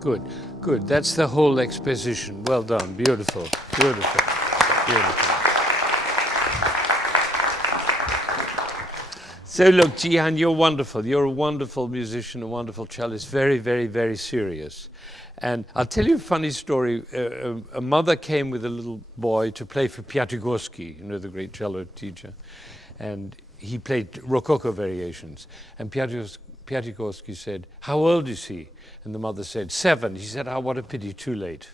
Good, good. That's the whole exposition. Well done. Beautiful, beautiful, beautiful. So look, Yihang, you're wonderful. You're a wonderful musician, a wonderful cellist, very, very, very serious. And I'll tell you a funny story. A mother came with a little boy to play for Piatigorsky, you know, the great cello teacher. And he played Rococo variations. And Piatigorsky said, "How old is he?" And the mother said, 7. He said, "Oh, what a pity, too late."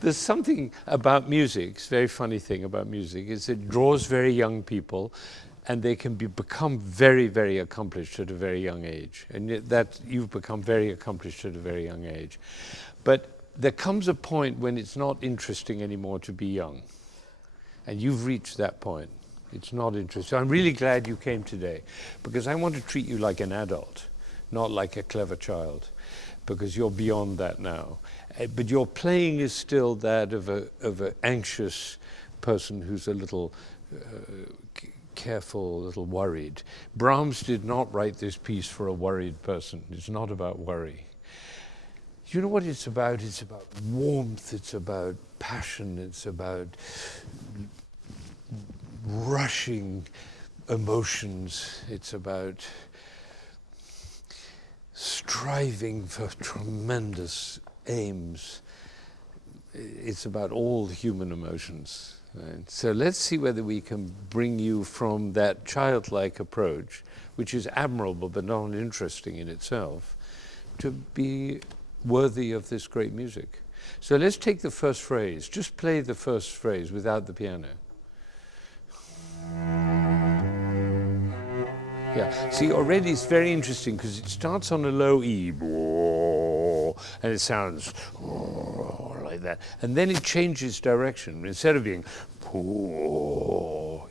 There's something about music, it's a very funny thing about music, is it draws very young people and they can become very, very accomplished at a very young age. And that you've become very accomplished at a very young age. But there comes a point when it's not interesting anymore to be young. And you've reached that point. It's not interesting. I'm really glad you came today because I want to treat you like an adult, not like a clever child, because you're beyond that now. But your playing is still that of an anxious person who's a little careful, a little worried. Brahms did not write this piece for a worried person. It's not about worry. You know what it's about? It's about warmth, it's about passion, it's about rushing emotions, it's about striving for tremendous aims. It's about all human emotions. Right? So let's see whether we can bring you from that childlike approach, which is admirable but not interesting in itself, to be worthy of this great music. So let's take the first phrase. Just play the first phrase without the piano. Yeah, see, already it's very interesting because it starts on a low E, and it sounds like that. And then it changes direction. Instead of being, it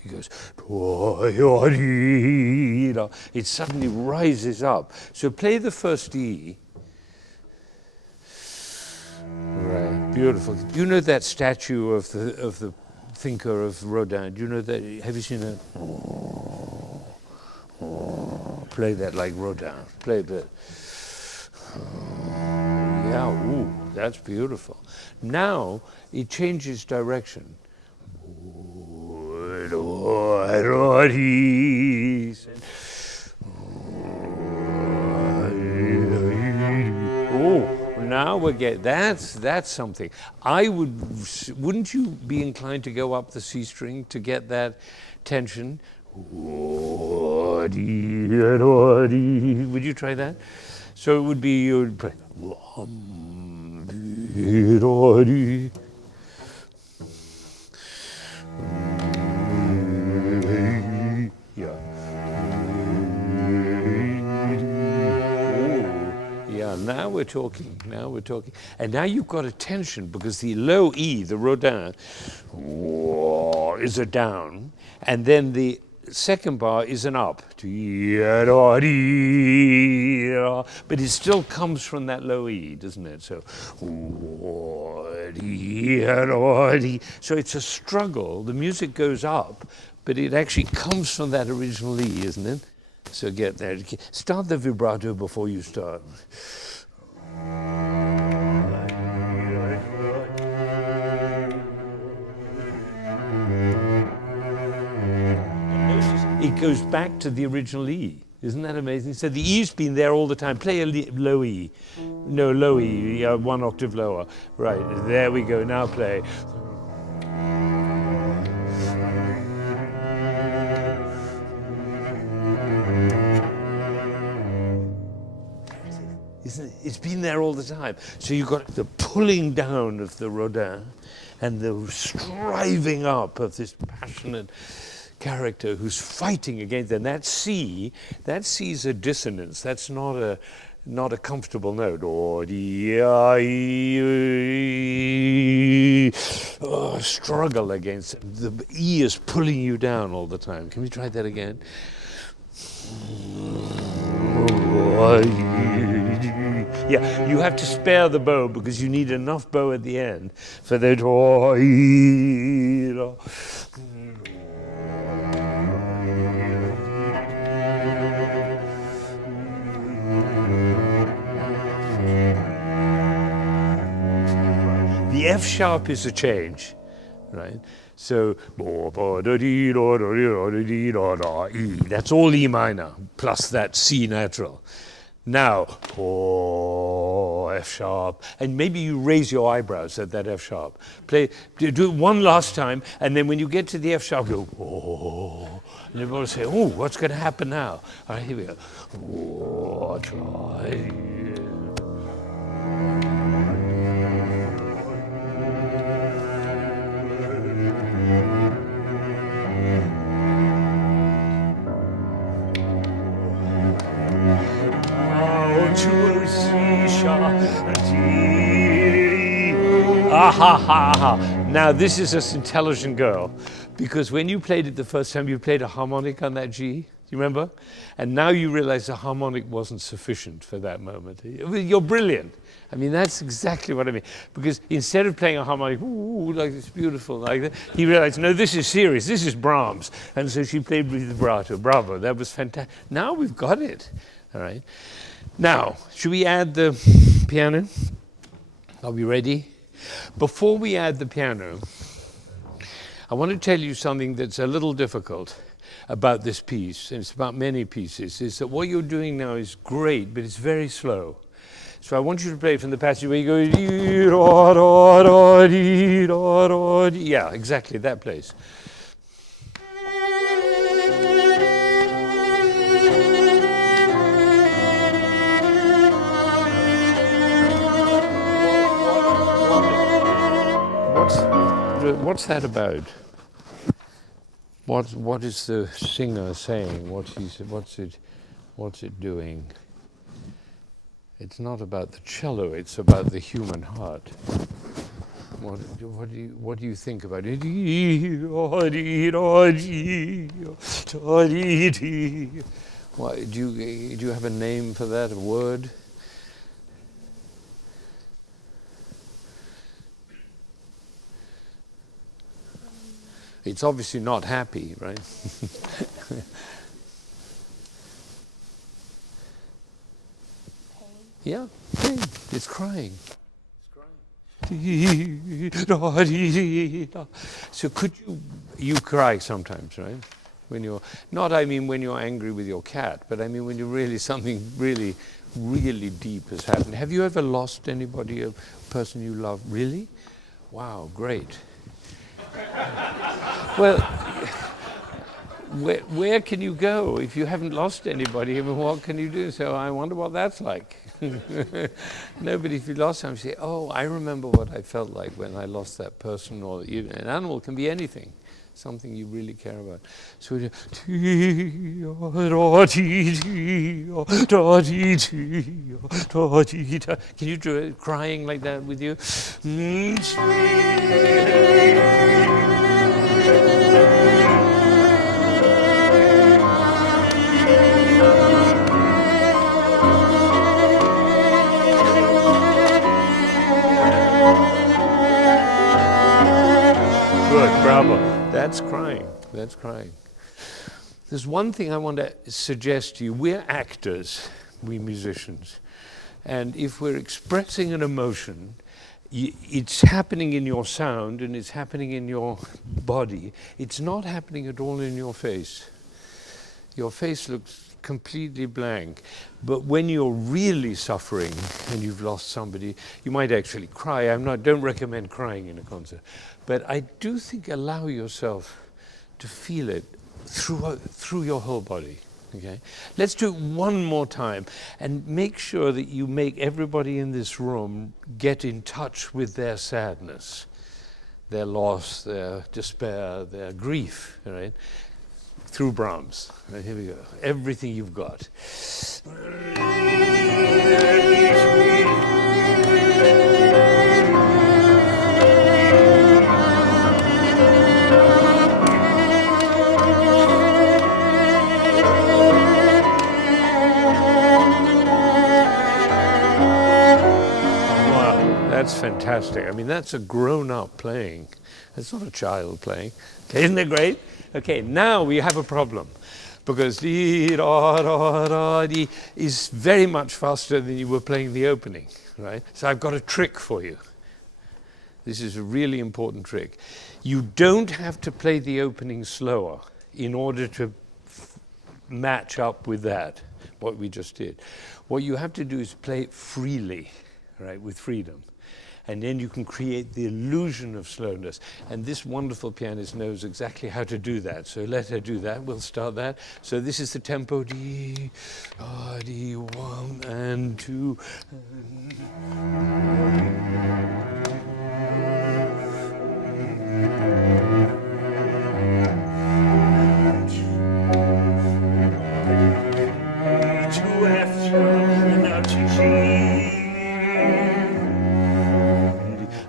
goes, it suddenly rises up. So play the first E. Right, beautiful. Do you know that statue of the thinker of Rodin? Do you know that? Have you seen that? Play that like Rodin. Play that. Yeah, ooh, that's beautiful. Now it changes direction. Oh, now we get that's something. Wouldn't you be inclined to go up the C string to get that tension? Would you try that? So it would be, you would play. Yeah. Yeah, now we're talking, And now you've got a tension because the low E, the Rodin, is a down, and then the second bar is an up. But it still comes from that low E, doesn't it? So it's a struggle. The music goes up, but it actually comes from that original E, isn't it? So get there. Start the vibrato before you start. It goes back to the original E. Isn't that amazing? So the E's been there all the time. Play a low E. No, low E, 1 octave lower. Right, there we go. Now play. It's been there all the time. So you've got the pulling down of the Rodin and the striving up of this passionate character who's fighting against it. And that C is a dissonance. That's not a comfortable note. Struggle against it. The E is pulling you down all the time. Can we try that again? Yeah, you have to spare the bow because you need enough bow at the end for the. The F sharp is a change, right? So, E, that's all E minor, plus that C natural. Now, F sharp, and maybe you raise your eyebrows at that F sharp. Do it one last time, and then when you get to the F sharp, go, oh, and everybody say, oh, what's going to happen now? All right, here we go. Now this is this intelligent girl, because when you played it the first time, you played a harmonic on that G. You remember? And now you realize the harmonic wasn't sufficient for that moment. You're brilliant. I mean, that's exactly what I mean. Because instead of playing a harmonic, ooh, like this beautiful, like that, he realized, no, this is serious. This is Brahms. And so she played with vibrato. Bravo. That was fantastic. Now we've got it. All right. Now, should we add the piano? Are we ready? Before we add the piano, I want to tell you something that's a little difficult about this piece, and it's about many pieces, is that what you're doing now is great, but it's very slow. So I want you to play from the passage where you go, yeah, exactly, that place. What's that about? What is the singer saying? What's it doing? It's not about the cello. It's about the human heart. What do you think about it? Do you have a name for that? A word? It's obviously not happy, right? Yeah, pain. It's crying. So could you cry sometimes, right? When you're, not I mean when you're angry with your cat, but I mean when you're really, something really, really deep has happened. Have you ever lost anybody, a person you love? Really? Wow, great. Well, where can you go if you haven't lost anybody? I mean, what can you do? So I wonder what that's like. No, but if you lost something, you say, oh, I remember what I felt like when I lost that person. Or even, an animal can be anything, something you really care about. So we do, can you do it crying like that with you? Good, bravo. That's crying. That's crying. There's one thing I want to suggest to you. We're actors, we musicians. And if we're expressing an emotion, it's happening in your sound and it's happening in your body. It's not happening at all in your face. Your face looks completely blank. But when you're really suffering and you've lost somebody, you might actually cry. Don't recommend crying in a concert. But I do think allow yourself to feel it through your whole body. Okay? Let's do it one more time and make sure that you make everybody in this room get in touch with their sadness, their loss, their despair, their grief, right? Through Brahms. Right, here we go. Everything you've got. That's fantastic. I mean, that's a grown-up playing. That's not a child playing. Okay, isn't it great? Okay, now we have a problem. Because dee da da da dee is very much faster than you were playing the opening, right? So I've got a trick for you. This is a really important trick. You don't have to play the opening slower in order to match up with that, what we just did. What you have to do is play it freely, right, with freedom. And then you can create the illusion of slowness. And this wonderful pianist knows exactly how to do that. So let her do that. We'll start that. So this is the tempo. D, D, 1 and 2.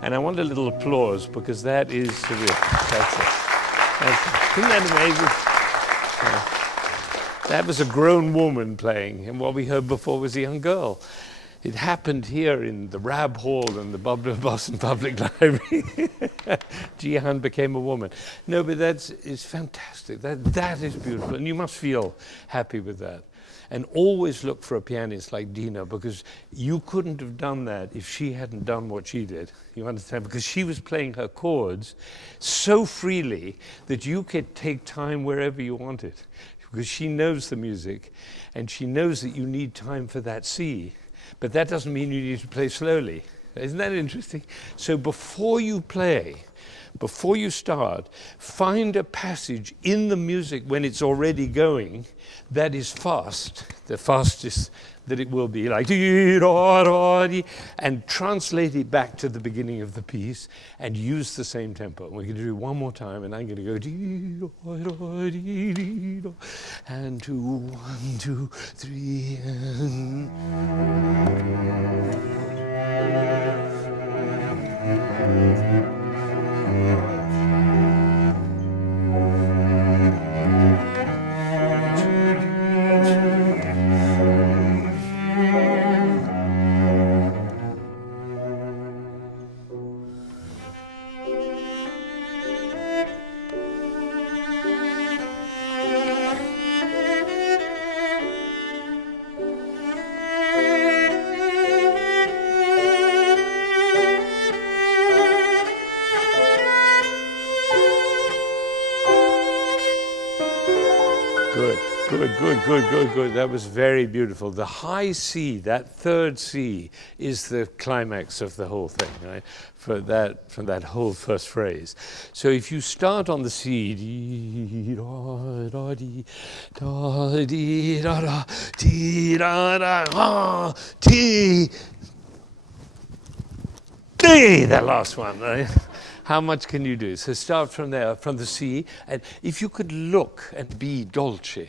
And I want a little applause because that is surreal. That's it. Isn't that amazing? Yeah. That was a grown woman playing, and what we heard before was a young girl. It happened here in the Rab Hall in the Boston Public Library. Yihang became a woman. No, but it's fantastic. That is beautiful, and you must feel happy with that. And always look for a pianist like Dina, because you couldn't have done that if she hadn't done what she did. You understand? Because she was playing her chords so freely that you could take time wherever you wanted. Because she knows the music, and she knows that you need time for that C. But that doesn't mean you need to play slowly. Isn't that interesting? So before you play, before you start, find a passage in the music when it's already going that is fast, the fastest that it will be, like and translate it back to the beginning of the piece and use the same tempo. We're going to do it one more time, and I'm going to go and 2, 1, 2, 3 and Good. That was very beautiful. The high C, that third C, is the climax of the whole thing, right? From that whole first phrase. So if you start on the C, dee, da, da, dee, da, dee, da, da, dee, da, da, ah, dee, dee, that last one, right? How much can you do? So start from there, from the C, and if you could look and be dolce.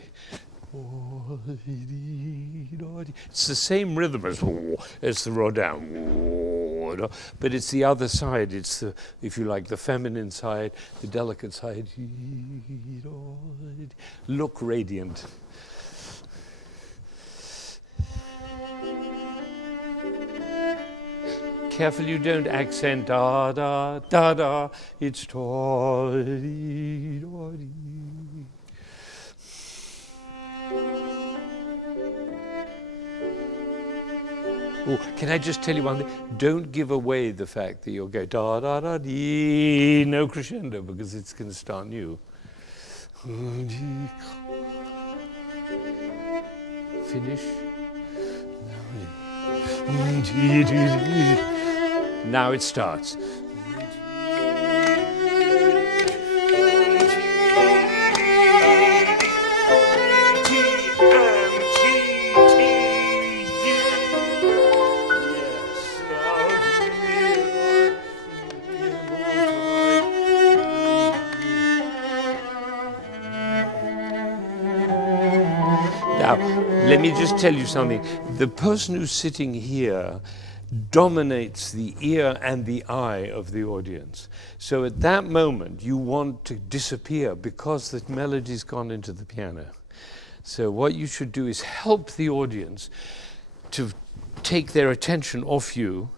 It's the same rhythm as the Rodin, but it's the other side. It's the, if you like, the feminine side, the delicate side. Look radiant. Careful you don't accent da da da da. It's da dee da dee. Oh, can I just tell you one thing? Don't give away the fact that you'll go da da da dee, no crescendo, because it's going to start new. Finish. Now it starts. Now, let me just tell you something. The person who's sitting here dominates the ear and the eye of the audience. So at that moment, you want to disappear because the melody's gone into the piano. So what you should do is help the audience to take their attention off you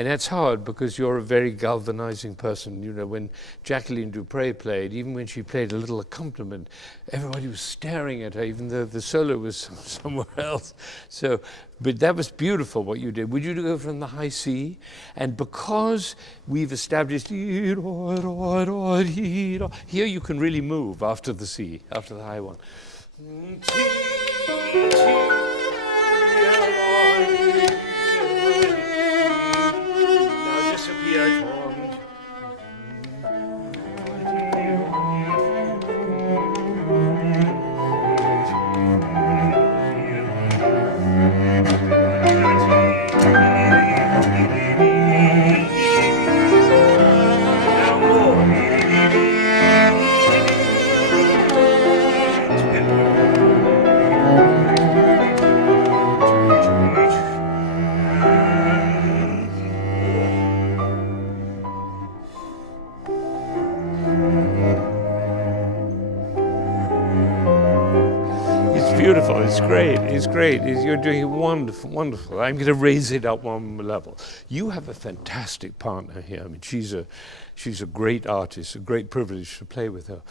And that's hard because you're a very galvanizing person. You know, when Jacqueline Dupre played, even when she played a little accompaniment, everybody was staring at her, even though the solo was somewhere else. So, but that was beautiful what you did. Would you go from the high C? And because we've established here you can really move after the C, after the high one. Now disappear. Beautiful, it's great, it's great. You're doing wonderful, wonderful. I'm going to raise it up one level. You have a fantastic partner here. I mean, she's a great artist, a great privilege to play with her.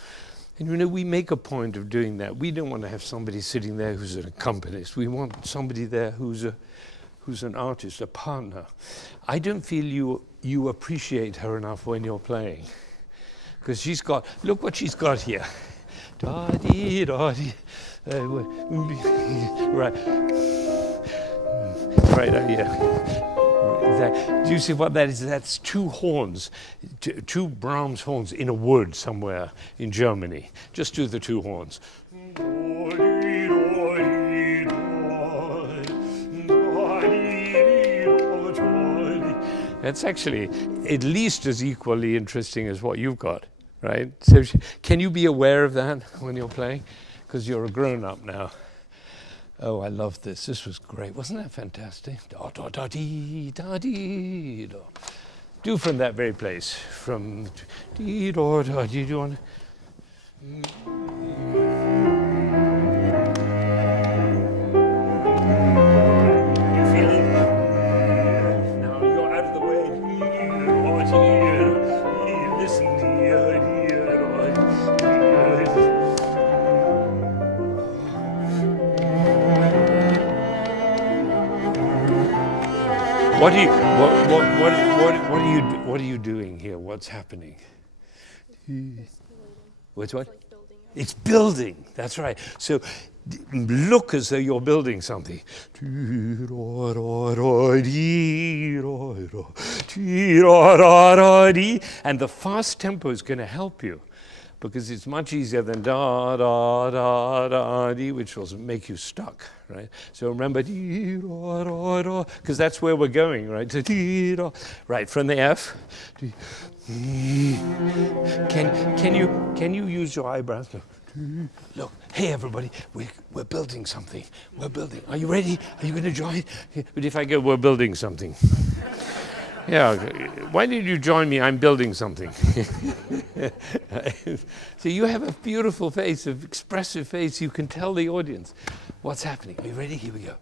And you know, we make a point of doing that. We don't want to have somebody sitting there who's an accompanist. We want somebody there who's an artist, a partner. I don't feel you appreciate her enough when you're playing. Because look what she's got here. Da-dee, da-dee. Right, yeah. Do you see what that is? That's two horns, two Brahms horns in a wood somewhere in Germany. Just do the two horns. That's actually at least as equally interesting as what you've got, right? So can you be aware of that when you're playing? Because you're a grown-up now. Oh, I love this. This was great. Wasn't that fantastic? Da, da, da, dee, da, dee, da. Do from that very place. From dee, da, da, dee, do you want to? You feel it? Now you're out of the way. Listen. What are you doing here? What's happening? What's what? It's building. That's right. So look as though you're building something. And the fast tempo is going to help you, because it's much easier than da da da da dee, which will make you stuck, right? So remember dee da da da, because that's where we're going, right? Dee, da. Right, from the F. Dee, can you use your eyebrows? Look, hey everybody, we're building something. We're building. Are you ready? Are you going to join? But if I go, we're building something. Yeah, why did you join me? I'm building something. So you have a beautiful face, an expressive face. You can tell the audience what's happening. Are you ready? Here we go.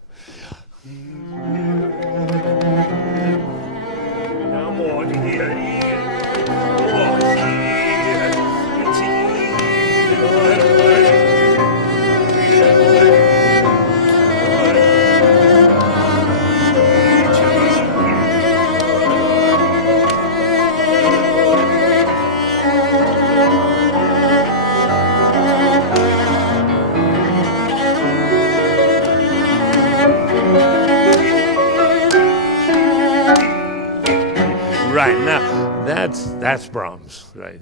Now more. Right, now that's Brahms, right?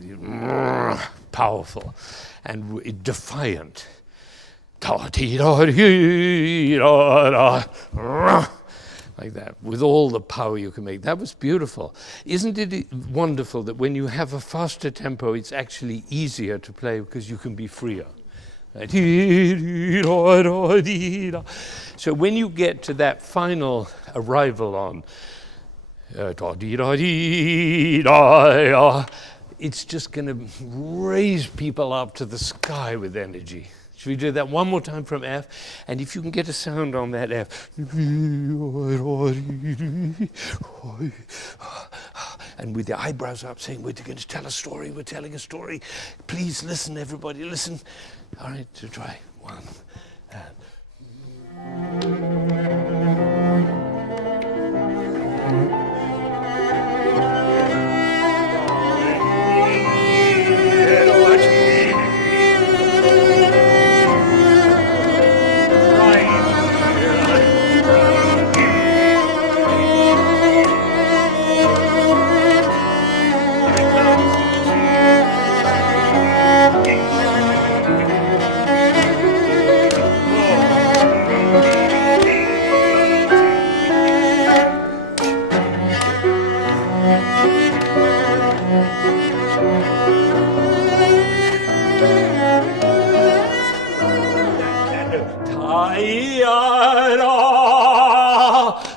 Powerful and defiant. Like that, with all the power you can make. That was beautiful. Isn't it wonderful that when you have a faster tempo, it's actually easier to play because you can be freer? Right? So when you get to that final arrival on it's just going to raise people up to the sky with energy. Should we do that one more time from F? And if you can get a sound on that F. And with the eyebrows up saying, we're going to tell a story, we're telling a story. Please listen, everybody, listen. All right, to try. One.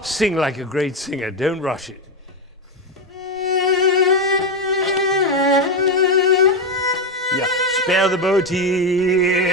Sing like a great singer, don't rush it. Yeah, spare the booty.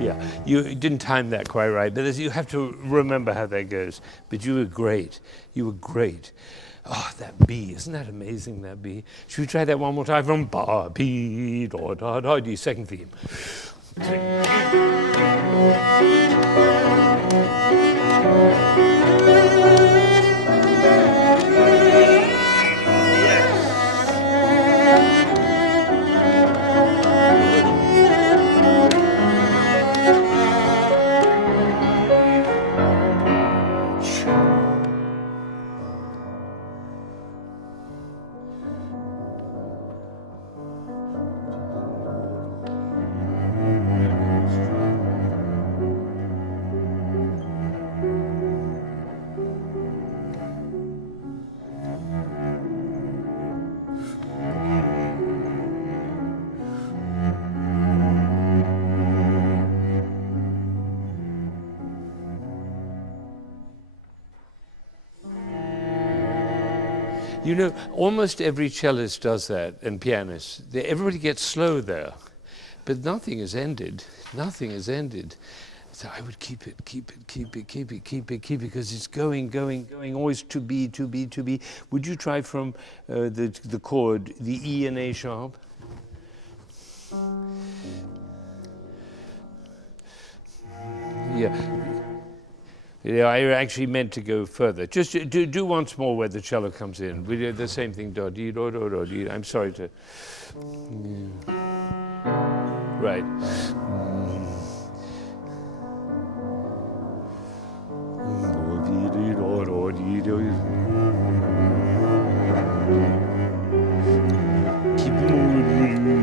Yeah, you didn't time that quite right, but you have to remember how that goes. But you were great. You were great. Oh, that B, isn't that amazing, that B? Should we try that one more time from ba, B, da, da, da, D, second theme. You know, almost every cellist does that, and pianist. Everybody gets slow there, but nothing is ended. Nothing is ended. So I would keep it, because it's going, always to be. Would you try from the chord, the E and A sharp? Yeah. Yeah, I actually meant to go further. Just do once more where the cello comes in. We did the same thing. Do, dee, do, do, do, dee. I'm sorry to. Right. Keep moving.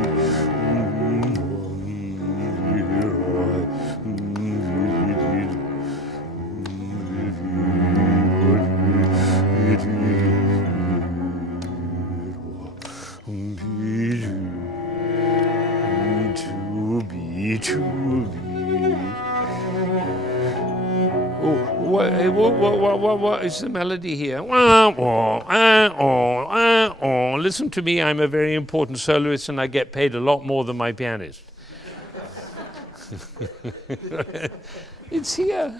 What is the melody here? Listen to me, I'm a very important soloist and I get paid a lot more than my pianist. It's here.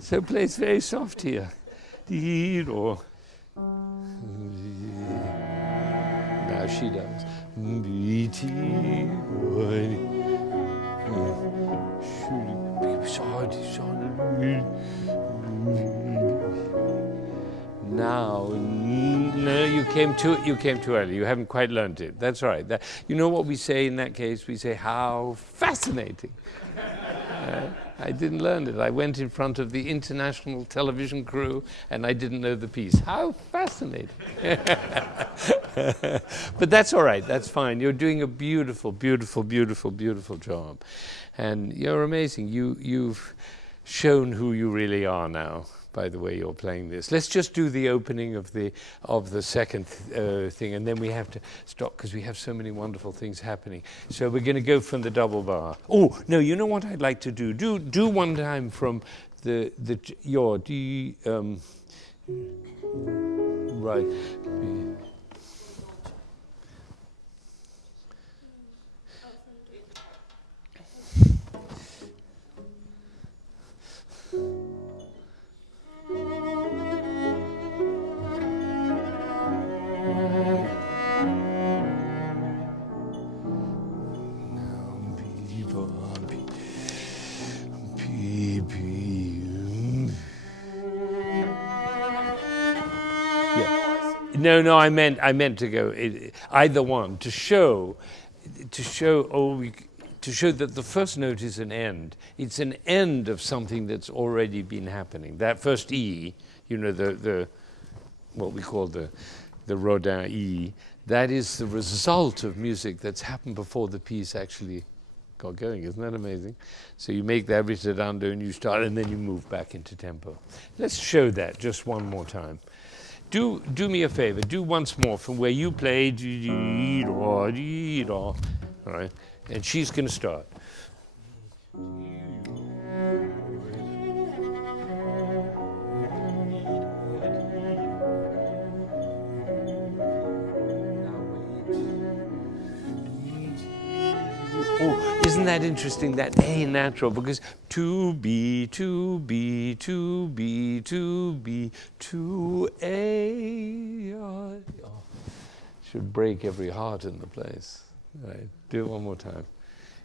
So it plays very soft here. Now she does. Now, no, you came too early. You haven't quite learned it. That's right. You know what we say in that case? We say, how fascinating. I didn't learn it. I went in front of the international television crew and I didn't know the piece. How fascinating. But that's all right. That's fine. You're doing a beautiful, beautiful, beautiful, beautiful job. And you're amazing. You've shown who you really are now by the way you're playing this. Let's just do the opening of the second thing, and then we have to stop because we have so many wonderful things happening. So we're going to go from the double bar. Oh, no, you know what I'd like to do? Do one time from your D, right. No, I meant to go either one to show that the first note is an end. It's an end of something that's already been happening. That first E, you know, the what we call the Rodin E, that is the result of music that's happened before the piece actually got going. Isn't that amazing? So you make that ritardando and you start, and then you move back into tempo. Let's show that just one more time. Do me a favor. Do once more from where you played. All right, and she's going to start. Oh, isn't that interesting? That A natural, because to be, to be, to be, to be, to A. Oh, should break every heart in the place. Right. Do it one more time.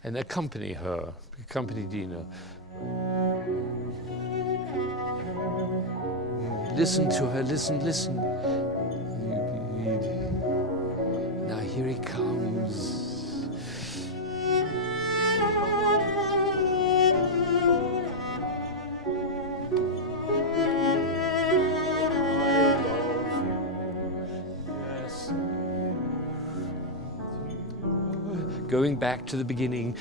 And accompany her, accompany Dina. Listen to her, listen. Now here he comes. Going back to the beginning.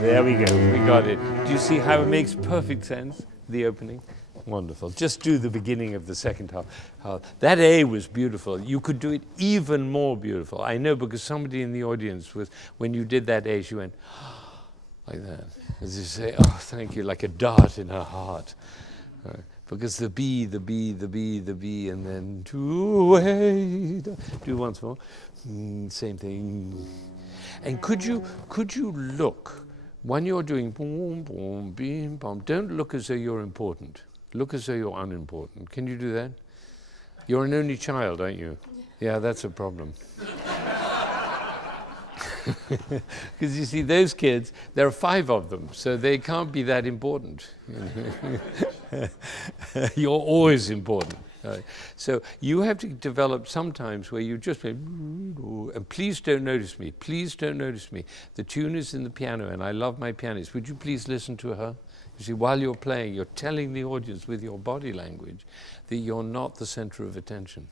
There we go, we got it. Do you see how it makes perfect sense, the opening? Wonderful. Just do the beginning of the second half. That A was beautiful. You could do it even more beautiful. I know, because somebody in the audience was, when you did that A, she went, like that. As you say, oh, thank you, like a dart in her heart. Because the B, and then to A. Do once more. Same thing. And could you look, when you're doing boom, boom, bim, bum, don't look as though you're important. Look as though you're unimportant. Can you do that? You're an only child, aren't you? Yeah, that's a problem. Because you see, those kids, there are 5 of them, so they can't be that important. You're always important. Right? So you have to develop sometimes where you just play, and please don't notice me. Please don't notice me. The tune is in the piano, and I love my pianist. Would you please listen to her? You see, while you're playing, you're telling the audience with your body language that you're not the center of attention.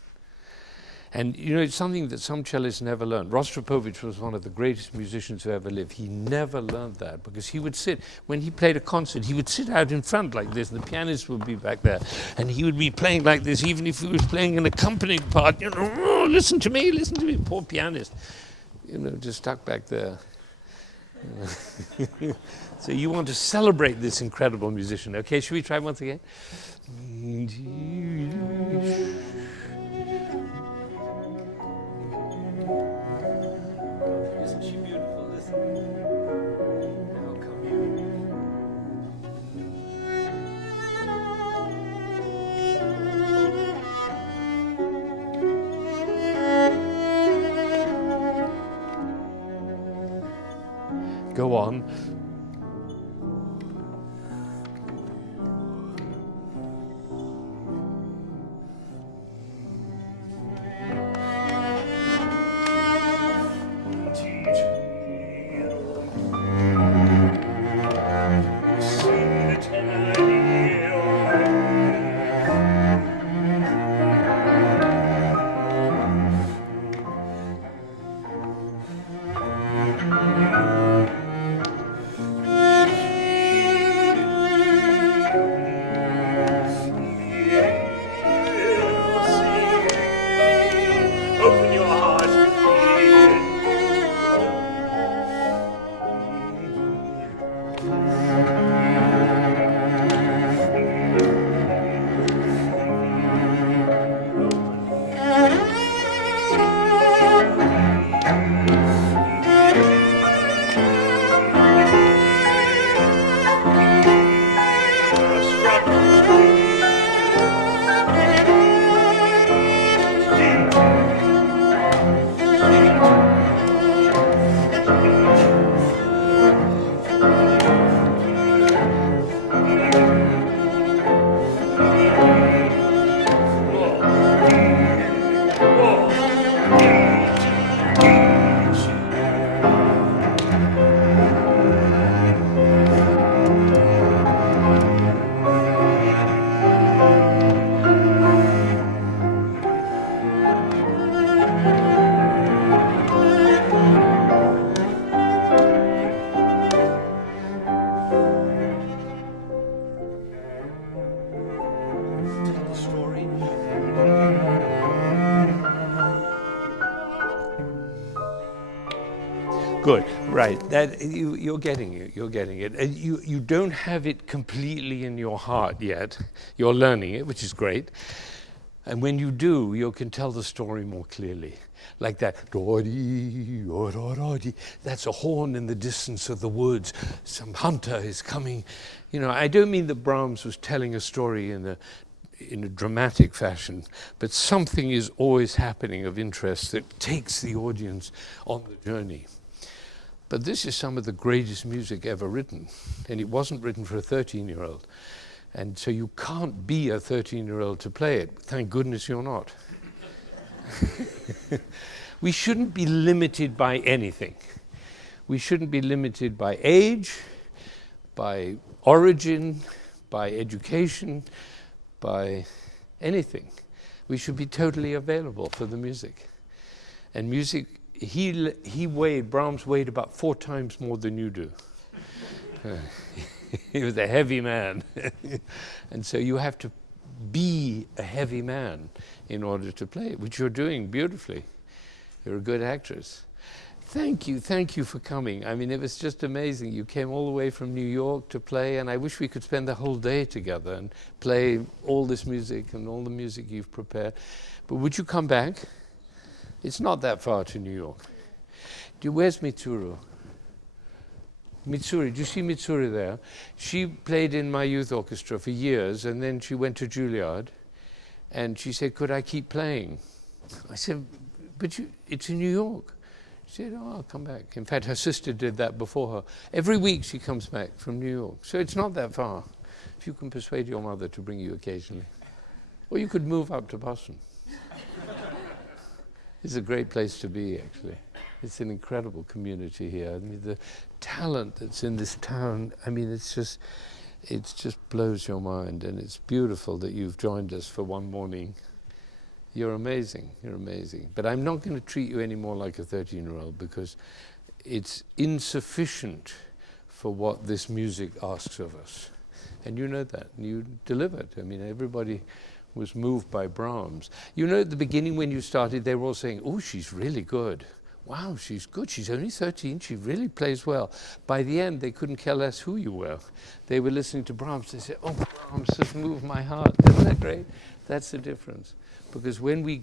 And, you know, it's something that some cellists never learned. Rostropovich was one of the greatest musicians who ever lived. He never learned that, because he would sit, when he played a concert, he would sit out in front like this, and the pianist would be back there, and he would be playing like this, even if he was playing an accompanying part. You know, oh, listen to me, poor pianist. You know, just stuck back there. So you want to celebrate this incredible musician. Okay, should we try once again? Isn't she beautiful? Listen. Now come here. Go on. Good, right. That you're getting it. You're getting it. And you don't have it completely in your heart yet. You're learning it, which is great. And when you do, you can tell the story more clearly. Like that, that's a horn in the distance of the woods. Some hunter is coming. You know, I don't mean that Brahms was telling a story in a dramatic fashion, but something is always happening of interest that takes the audience on the journey. But this is some of the greatest music ever written, and it wasn't written for a 13-year-old. And so you can't be a 13-year-old to play it. Thank goodness you're not. We shouldn't be limited by anything. We shouldn't be limited by age, by origin, by education, by anything. We should be totally available for the music. And music, Brahms weighed about 4 times more than you do. He was a heavy man. And so you have to be a heavy man in order to play it, which you're doing beautifully. You're a good actress. Thank you for coming. I mean, it was just amazing. You came all the way from New York to play, and I wish we could spend the whole day together and play all this music and all the music you've prepared. But would you come back? It's not that far to New York. Where's Mitsuru? Mitsuri, do you see Mitsuri there? She played in my youth orchestra for years, and then she went to Juilliard, and she said, could I keep playing? I said, but it's in New York. She said, oh, I'll come back. In fact, her sister did that before her. Every week she comes back from New York, so it's not that far. If you can persuade your mother to bring you occasionally. Or you could move up to Boston. It's a great place to be, actually. It's an incredible community here. I mean, the talent that's in this town, I mean, it just blows your mind, and it's beautiful that you've joined us for one morning. You're amazing, you're amazing. But I'm not going to treat you any more like a 13-year-old because it's insufficient for what this music asks of us. And you know that, and you delivered. I mean, everybody was moved by Brahms. You know, at the beginning when you started, they were all saying, oh, she's really good. Wow, she's good. She's only 13. She really plays well. By the end, they couldn't care less who you were. They were listening to Brahms. They said, oh, Brahms has moved my heart. Isn't that great? That's the difference. Because when we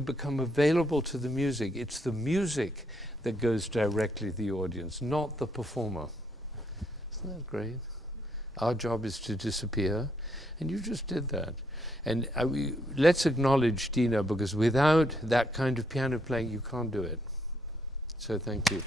become available to the music, it's the music that goes directly to the audience, not the performer. Isn't that great? Our job is to disappear, and you just did that. And let's acknowledge Dina, because without that kind of piano playing, you can't do it. So thank you.